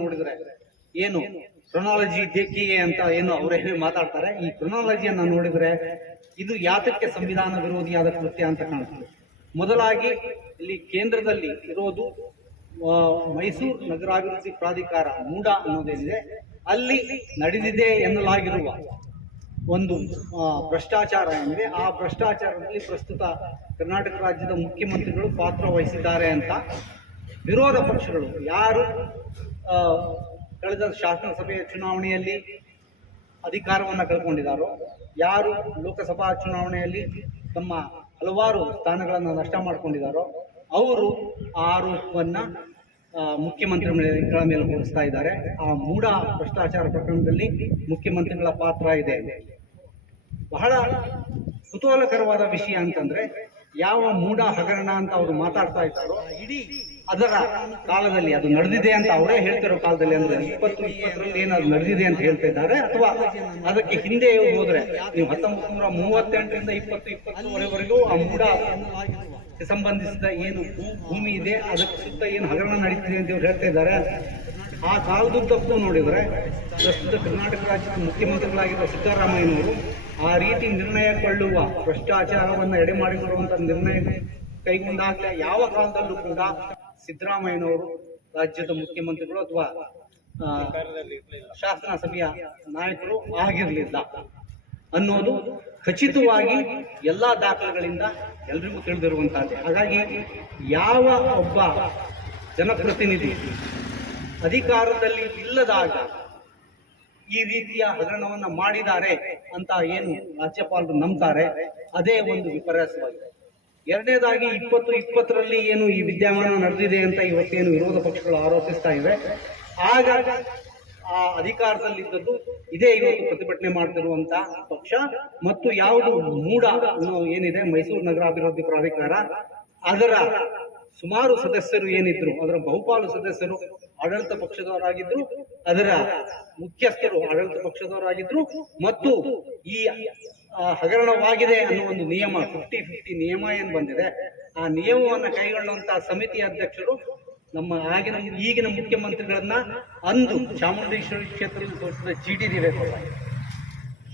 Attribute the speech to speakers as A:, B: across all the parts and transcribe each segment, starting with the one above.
A: ನೋಡಿದ್ರೆ ಏನು ಕ್ರೊನಾಲಜಿ ದೇಕಿಗೆ ಅಂತ ಏನು ಅವರೇ ಮಾತಾಡ್ತಾರೆ. ಈ ಕ್ರೊನಾಲಜಿಯನ್ನ ನೋಡಿದ್ರೆ ಇದು ಯಾತಕ್ಕೆ ಸಂವಿಧಾನ ವಿರೋಧಿಯಾದ ಕೃತ್ಯ ಅಂತ ಕಾಣುತ್ತದೆ ಮೊದಲಾಗಿ ಇಲ್ಲಿ ಕೇಂದ್ರದಲ್ಲಿ ಇರೋದು ಮೈಸೂರು ನಗರಾಭಿವೃದ್ಧಿ ಪ್ರಾಧಿಕಾರ ಮೂಡ ಅನ್ನೋದೇನಿದೆ. ಅಲ್ಲಿ ನಡೆದಿದೆ ಎನ್ನಲಾಗಿರುವ ಒಂದು ಭ್ರಷ್ಟಾಚಾರ ಏನಿದೆ ಆ ಭ್ರಷ್ಟಾಚಾರದಲ್ಲಿ ಪ್ರಸ್ತುತ ಕರ್ನಾಟಕ ರಾಜ್ಯದ ಮುಖ್ಯಮಂತ್ರಿಗಳು ಪಾತ್ರ ವಹಿಸಿದ್ದಾರೆ ಅಂತ ವಿರೋಧ ಪಕ್ಷಗಳು ಯಾರು ಕಳೆದ ಶಾಸನಸಭೆಯ ಚುನಾವಣೆಯಲ್ಲಿ ಅಧಿಕಾರವನ್ನು ಕಳ್ಕೊಂಡಿದ್ದಾರೋ, ಯಾರು ಲೋಕಸಭಾ ಚುನಾವಣೆಯಲ್ಲಿ ತಮ್ಮ ಹಲವಾರು ಸ್ಥಾನಗಳನ್ನು ನಷ್ಟ ಮಾಡ್ಕೊಂಡಿದ್ದಾರೋ, ಅವರು ಆ ಆರೋಪವನ್ನು ಮುಖ್ಯಮಂತ್ರಿಗಳ ಮೇಲೆ ಹೊರಿಸ್ತಾ ಇದ್ದಾರೆ. ಆ ಮೂಢ ಭ್ರಷ್ಟಾಚಾರ ಪ್ರಕರಣದಲ್ಲಿ ಮುಖ್ಯಮಂತ್ರಿಗಳ ಪಾತ್ರ ಇದೆ. ಬಹಳ ಕುತೂಹಲಕರವಾದ ವಿಷಯ ಅಂತಂದ್ರೆ, ಯಾವ ಮೂಢ ಹಗರಣ ಅಂತ ಅವರು ಮಾತಾಡ್ತಾ ಇದ್ದಾರೋ, ಇಡೀ ಅದರ ಕಾಲದಲ್ಲಿ ಅದು ನಡೆದಿದೆ ಅಂತ ಅವರೇ ಹೇಳ್ತಿರೋ ಕಾಲದಲ್ಲಿ ಅಂದ್ರೆ ಇಪ್ಪತ್ತು, ಇಪ್ಪತ್ತರಲ್ಲಿ ಏನಾದ್ರು ನಡೆದಿದೆ ಅಂತ ಹೇಳ್ತಾ ಇದ್ದಾರೆ. ಅಥವಾ ಅದಕ್ಕೆ ಹಿಂದೆ ಹೋದ್ರೆ, ನೀವು ಹತ್ತೊಂಬತ್ತು ನೂರ ಮೂವತ್ತೆಂಟರಿಂದ ಇಪ್ಪತ್ತು, ಇಪ್ಪತ್ತುವರೆವರೆಗೂ ಆ ಮೂಢ ಸಂಬಂಧಿಸಿದ ಏನು ಭೂಮಿ ಇದೆ ಅದಕ್ಕೆ ಸುತ್ತ ಏನು ಹಗರಣ ನಡೀತಿದೆ ಅಂತ ಇವ್ರು ಹೇಳ್ತಾ ಇದ್ದಾರೆ. ಆ ಕಾಲದುದ್ದಕ್ಕೂ ನೋಡಿದರೆ ಪ್ರಸ್ತುತ ಕರ್ನಾಟಕ ರಾಜ್ಯದ ಮುಖ್ಯಮಂತ್ರಿಗಳಾಗಿರುವ ಸಿದ್ದರಾಮಯ್ಯನವರು ಆ ರೀತಿ ನಿರ್ಣಯ ಕೊಳ್ಳುವ ಭ್ರಷ್ಟಾಚಾರವನ್ನು ಎಡೆ ಮಾಡಿಕೊಡುವಂತಹ ನಿರ್ಣಯ ಕೈಗೊಂಡಾಗಲೇ ಯಾವ ಕಾಲದಲ್ಲೂ ಕೂಡ ಸಿದ್ದರಾಮಯ್ಯನವರು ರಾಜ್ಯದ ಮುಖ್ಯಮಂತ್ರಿಗಳು ಅಥವಾ ಆ, ಶಾಸನ ಸಭೆಯ ನಾಯಕರು ಆಗಿರಲಿಲ್ಲ ಅನ್ನೋದು ಖಚಿತವಾಗಿ ಎಲ್ಲ ದಾಖಲೆಗಳಿಂದ ಎಲ್ರಿಗೂ ತಿಳಿದಿರುವಂತಹದ್ದೇ ಹಾಗಾಗಿ ಯಾವ ಒಬ್ಬ ಜನಪ್ರತಿನಿಧಿ ಅಧಿಕಾರದಲ್ಲಿ ಇಲ್ಲದಾಗ ಈ ರೀತಿಯ ಹಗರಣವನ್ನ ಮಾಡಿದ್ದಾರೆ ಅಂತ ಏನು ರಾಜ್ಯಪಾಲರು ನಂಬ್ತಾರೆ, ಅದೇ ಒಂದು ವಿಪರ್ಯಾಸವಾಗಿದೆ. ಎರಡನೇದಾಗಿ ಇಪ್ಪತ್ತು ಇಪ್ಪತ್ತರಲ್ಲಿ ಏನು ಈ ವಿದ್ಯಮಾನ ನಡೆದಿದೆ ಅಂತ ಇವತ್ತೇನು ವಿರೋಧ ಪಕ್ಷಗಳು ಆರೋಪಿಸ್ತಾ ಇವೆ. ಆಗ ಆ ಅಧಿಕಾರದಲ್ಲಿದ್ದದ್ದು ಇದೇ ಇವತ್ತು ಪ್ರತಿಭಟನೆ ಮಾಡ್ತಿರುವಂತ ಪಕ್ಷ ಮತ್ತು ಯಾವುದು ಮೂಡ ಏನಿದೆ, ಮೈಸೂರು ನಗರಾಭಿವೃದ್ಧಿ ಪ್ರಾಧಿಕಾರ, ಅದರ ಸುಮಾರು ಸದಸ್ಯರು ಏನಿದ್ರು, ಅದರ ಬಹುಪಾಲು ಸದಸ್ಯರು ಆಡಳಿತ ಪಕ್ಷದವರಾಗಿದ್ರು, ಅದರ ಮುಖ್ಯಸ್ಥರು ಆಡಳಿತ ಪಕ್ಷದವರಾಗಿದ್ರು, ಮತ್ತು ಈ ಹಗರಣವಾಗಿದೆ ಅನ್ನೋ ಒಂದು ನಿಯಮ ಫಿಫ್ಟಿ ಫಿಫ್ಟಿ ನಿಯಮ ಏನ್ ಬಂದಿದೆ, ಆ ನಿಯಮವನ್ನು ಕೈಗೊಳ್ಳುವಂತಹ ಸಮಿತಿ ಅಧ್ಯಕ್ಷರು ನಮ್ಮ ಆಗಿನ ಈಗಿನ ಮುಖ್ಯಮಂತ್ರಿಗಳನ್ನ ಅಂದು ಚಾಮುಂಡೇಶ್ವರಿ ಕ್ಷೇತ್ರದಲ್ಲಿ ತೋರಿಸಿದ ಜಿ ಡಿ ದೇವೇಗೌಡ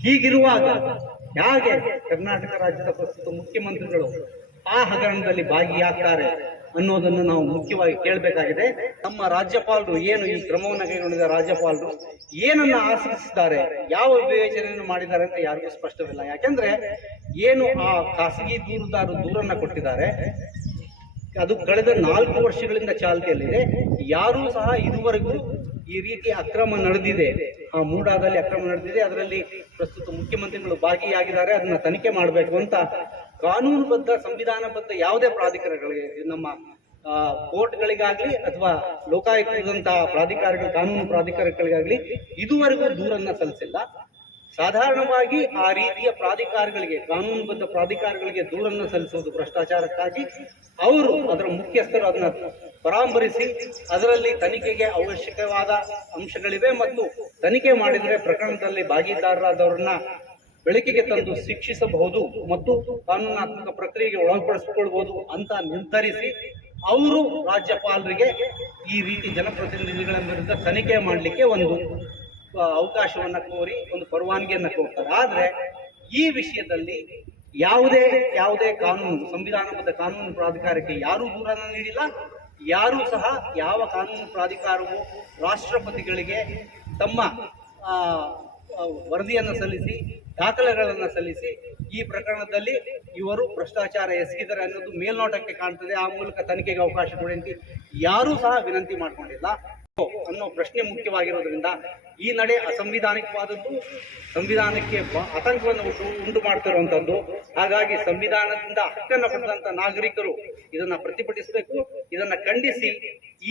A: ಹೀಗಿರುವಾಗ ಹೇಗೆ ಕರ್ನಾಟಕ ರಾಜ್ಯದ ಪ್ರಸ್ತುತ ಮುಖ್ಯಮಂತ್ರಿಗಳು ಆ ಹಗರಣದಲ್ಲಿ ಭಾಗಿಯಾಗ್ತಾರೆ ಅನ್ನೋದನ್ನು ನಾವು ಮುಖ್ಯವಾಗಿ ಕೇಳಬೇಕಾಗಿದೆ. ನಮ್ಮ ರಾಜ್ಯಪಾಲರು ಏನು ಈ ಕ್ರಮವನ್ನು ಕೈಗೊಂಡಿದ್ದ ರಾಜ್ಯಪಾಲರು ಏನನ್ನ ಆಶ್ರಯಿಸಿದ್ದಾರೆ, ಯಾವ ವಿವೇಚನೆಯನ್ನು ಮಾಡಿದ್ದಾರೆ ಅಂತ ಯಾರಿಗೂ ಸ್ಪಷ್ಟವಿಲ್ಲ. ಯಾಕೆಂದ್ರೆ ಏನು ಆ ಖಾಸಗಿ ದೂರುದಾರರು ದೂರನ್ನ ಕೊಟ್ಟಿದ್ದಾರೆ ಅದು ಕಳೆದ ನಾಲ್ಕು ವರ್ಷಗಳಿಂದ ಚಾಲ್ತಿಯಲ್ಲಿದೆ. ಯಾರೂ ಸಹ ಇದುವರೆಗೂ ಈ ರೀತಿ ಅಕ್ರಮ ನಡೆದಿದೆ. ಆ ಮೂಡಾದಲ್ಲಿ ಅಕ್ರಮ ನಡೆದಿದೆ. ಅದರಲ್ಲಿ ಪ್ರಸ್ತುತ ಮುಖ್ಯಮಂತ್ರಿಗಳು ಭಾಗಿಯಾಗಿದ್ದಾರೆ. ಅದನ್ನ ತನಿಖೆ ಮಾಡಬೇಕು ಅಂತ ಕಾನೂನುಬದ್ಧ, ಸಂವಿಧಾನಬದ್ಧ ಯಾವುದೇ ಪ್ರಾಧಿಕಾರಗಳಿಗೆ, ನಮ್ಮ ಕೋರ್ಟ್ಗಳಿಗಾಗಲಿ ಅಥವಾ ಲೋಕಾಯುಕ್ತದಂತಹ ಪ್ರಾಧಿಕಾರಗಳು, ಕಾನೂನು ಪ್ರಾಧಿಕಾರಗಳಿಗಾಗ್ಲಿ ಇದುವರೆಗೂ ದೂರನ್ನ ಸಲ್ಲಿಸಿಲ್ಲ. ಸಾಧಾರಣವಾಗಿ ಆ ರೀತಿಯ ಪ್ರಾಧಿಕಾರಗಳಿಗೆ, ಕಾನೂನುಬದ್ಧ ಪ್ರಾಧಿಕಾರಗಳಿಗೆ ದೂರನ್ನು ಸಲ್ಲಿಸುವುದು ಭ್ರಷ್ಟಾಚಾರಕ್ಕಾಗಿ ಅವರು ಅದರ ಮುಖ್ಯಸ್ಥರು ಅದನ್ನ ಪರಾಮರಿಸಿ ಅದರಲ್ಲಿ ತನಿಖೆಗೆ ಅವಶ್ಯಕವಾದ ಅಂಶಗಳಿವೆ ಮತ್ತು ತನಿಖೆ ಮಾಡಿದರೆ ಪ್ರಕರಣದಲ್ಲಿ ಭಾಗಿದಾರರಾದವರನ್ನ ಬೆಳಕಿಗೆ ತಂದು ಶಿಕ್ಷಿಸಬಹುದು ಮತ್ತು ಕಾನೂನಾತ್ಮಕ ಪ್ರಕ್ರಿಯೆಗೆ ಒಳಪಡಿಸಿಕೊಳ್ಬಹುದು ಅಂತ ನಿರ್ಧರಿಸಿ ಅವರು ರಾಜ್ಯಪಾಲರಿಗೆ ಈ ರೀತಿ ಜನಪ್ರತಿನಿಧಿಗಳ ವಿರುದ್ಧ ತನಿಖೆ ಮಾಡಲಿಕ್ಕೆ ಒಂದು ಅವಕಾಶವನ್ನ ಕೋರಿ ಒಂದು ಪರವಾನಗಿಯನ್ನ ಕೊಡ್ತಾರೆ. ಆದರೆ ಈ ವಿಷಯದಲ್ಲಿ ಯಾವುದೇ ಯಾವುದೇ ಕಾನೂನು ಸಂವಿಧಾನಬದ್ಧ ಕಾನೂನು ಪ್ರಾಧಿಕಾರಕ್ಕೆ ಯಾರೂ ದೂರನ್ನು ನೀಡಿಲ್ಲ. ಯಾರೂ ಸಹ ಯಾವ ಕಾನೂನು ಪ್ರಾಧಿಕಾರವು ರಾಷ್ಟ್ರಪತಿಗಳಿಗೆ ತಮ್ಮ ವರದಿಯನ್ನು ಸಲ್ಲಿಸಿ, ದಾಖಲೆಗಳನ್ನು ಸಲ್ಲಿಸಿ ಈ ಪ್ರಕರಣದಲ್ಲಿ ಇವರು ಭ್ರಷ್ಟಾಚಾರ ಎಸಗಿದ್ದಾರೆ ಅನ್ನೋದು ಮೇಲ್ನೋಟಕ್ಕೆ ಕಾಣ್ತದೆ. ಆ ಮೂಲಕ ತನಿಖೆಗೆ ಅವಕಾಶ ಕೊಡಿ ಅಂತ ಯಾರೂ ಸಹ ವಿನಂತಿ ಮಾಡ್ಕೊಂಡಿಲ್ಲ. ಅನ್ನೋ ಪ್ರಶ್ನೆ ಮುಖ್ಯವಾಗಿರೋದ್ರಿಂದ ಈ ನಡೆ ಅಸಂವಿಧಾನಿಕವಾದದ್ದು, ಸಂವಿಧಾನಕ್ಕೆ ಆತಂಕವನ್ನು ಉಂಟು ಉಂಟು ಮಾಡ್ತಿರುವಂಥದ್ದು ಹಾಗಾಗಿ ಸಂವಿಧಾನದಿಂದ ಹಕ್ಕನ್ನು ಪಡೆದಂತ ನಾಗರಿಕರು ಇದನ್ನ ಪ್ರತಿಭಟಿಸಬೇಕು, ಇದನ್ನ ಖಂಡಿಸಿ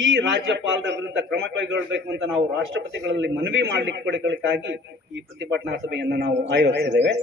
A: ಈ ರಾಜ್ಯಪಾಲರ ವಿರುದ್ಧ ಕ್ರಮ ಕೈಗೊಳ್ಳಬೇಕು ಅಂತ ನಾವು ರಾಷ್ಟ್ರಪತಿಗಳಲ್ಲಿ ಮನವಿ ಮಾಡಲಿಕ್ಕೆ ಈ ಪ್ರತಿಭಟನಾ ಸಭೆಯನ್ನು ನಾವು ಆಯೋಜಿಸಿದ್ದೇವೆ.